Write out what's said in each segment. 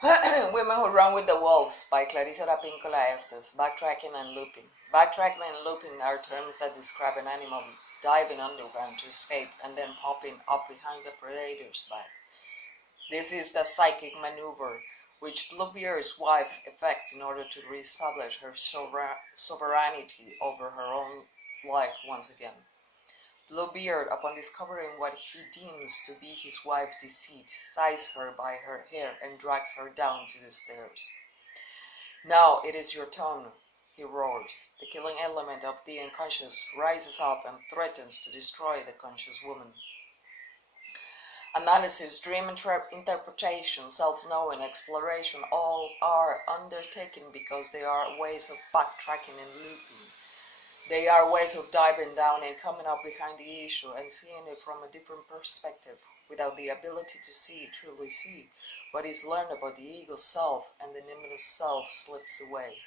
Women Who Run with the Wolves by Clarissa da Pincola Estes. Backtracking and looping. Backtracking and looping are terms that describe an animal diving underground to escape and then popping up behind the predator's back. This is the psychic maneuver which Bluebeard's wife effects in order to reestablish her sovereignty over her own life once again. Bluebeard, upon discovering what he deems to be his wife's deceit, seizes her by her hair and drags her down to the stairs. "Now it is your turn," he roars. The killing element of the unconscious rises up and threatens to destroy the conscious woman. Analysis, dream interpretation, self-knowing, exploration, all are undertaken because they are ways of backtracking and looping. They are ways of diving down and coming up behind the issue and seeing it from a different perspective, without the ability to truly see, what is learned about the ego self, and the numinous self slips away.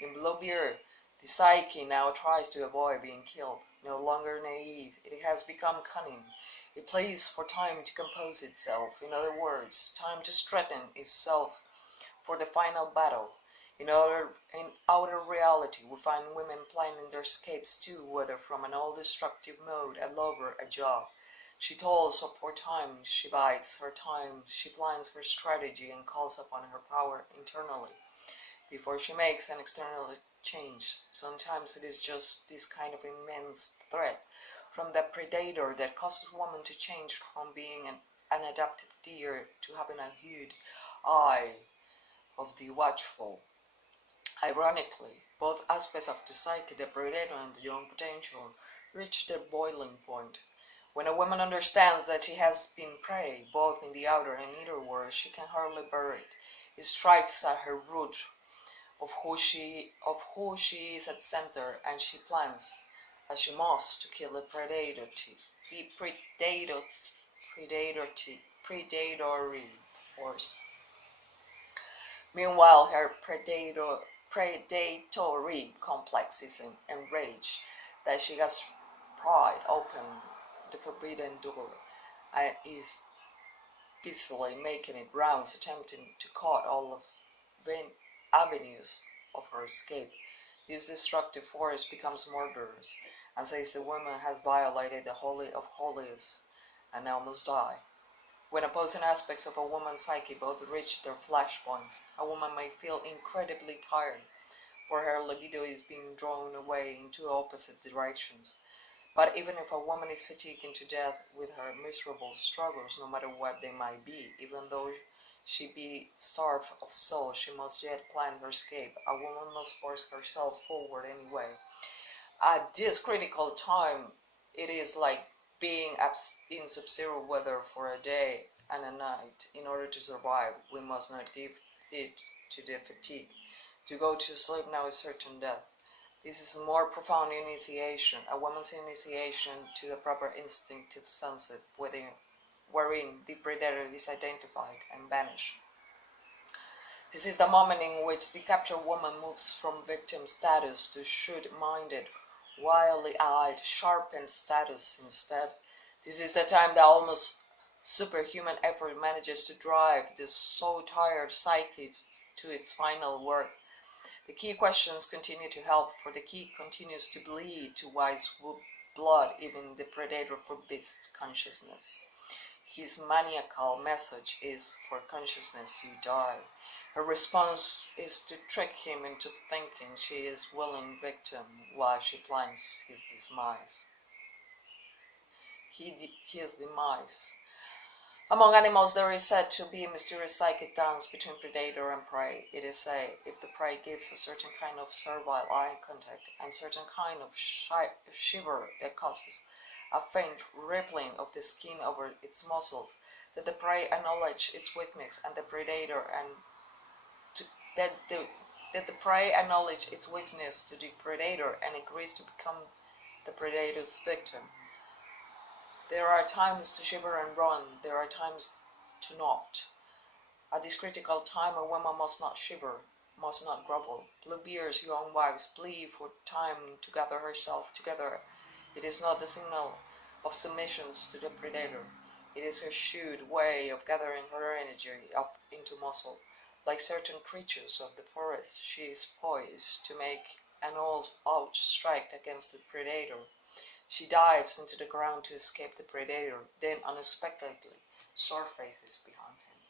In Bluebeard, the psyche now tries to avoid being killed. No longer naive, it has become cunning. It plays for time to compose itself, in other words, time to strengthen itself for the final battle. In outer reality, we find women planning their escapes too, whether from an all-destructive mode, a lover, a job. She toils up for time, she bides her time, she plans her strategy and calls upon her power internally before she makes an external change. Sometimes it is just this kind of immense threat from the predator that causes woman to change from being an adaptive deer to having a hued eye of the watchful. Ironically, both aspects of the psyche, the predator and the young potential, reach their boiling point. When a woman understands that she has been prey, both in the outer and inner world, she can hardly bear it. It strikes at her root of who she is at center, and she plans, as she must, to kill the predatory force. Meanwhile, her predatory complex is enraged that she has pried open the forbidden door and is busily making it rounds, attempting to cut all of the avenues of her escape. This destructive force becomes murderous and says the woman has violated the Holy of Holies and now must die. When opposing aspects of a woman's psyche both reach their flashpoints, a woman may feel incredibly tired, for her libido is being drawn away in two opposite directions. But even if a woman is fatigued to death with her miserable struggles, no matter what they might be, even though she be starved of soul, she must yet plan her escape. A woman must force herself forward anyway. At this critical time, it is like being in sub-zero weather for a day and a night. In order to survive, we must not give it to the fatigue. To go to sleep now is certain death. This is a more profound initiation, a woman's initiation to the proper instinctive sense wherein the predator is identified and banished. This is the moment in which the captured woman moves from victim status to shrewd-minded, wily-eyed, sharpened status instead. This is the time that almost superhuman effort manages to drive this so tired psyche to its final work. The key questions continue to help, for the key continues to bleed to wise blood, even the predator forbids consciousness. His maniacal message is, for consciousness you die. Her response is to trick him into thinking she is willing victim while she plans his demise. His demise. Among animals there is said to be a mysterious psychic dance between predator and prey. It is said, if the prey gives a certain kind of servile eye contact and certain kind of shiver that causes a faint rippling of the skin over its muscles, that the prey acknowledges its weakness and the predator that the prey acknowledges its weakness to the predator and agrees to become the predator's victim. There are times to shiver and run, there are times to not. At this critical time, a woman must not shiver, must not grovel. Bluebeard's young wives plead for time to gather herself together. It is not the signal of submission to the predator. It is her shrewd way of gathering her energy up into muscle. Like certain creatures of the forest, she is poised to make an all-out strike against the predator. She dives into the ground to escape the predator, then unexpectedly surfaces behind him.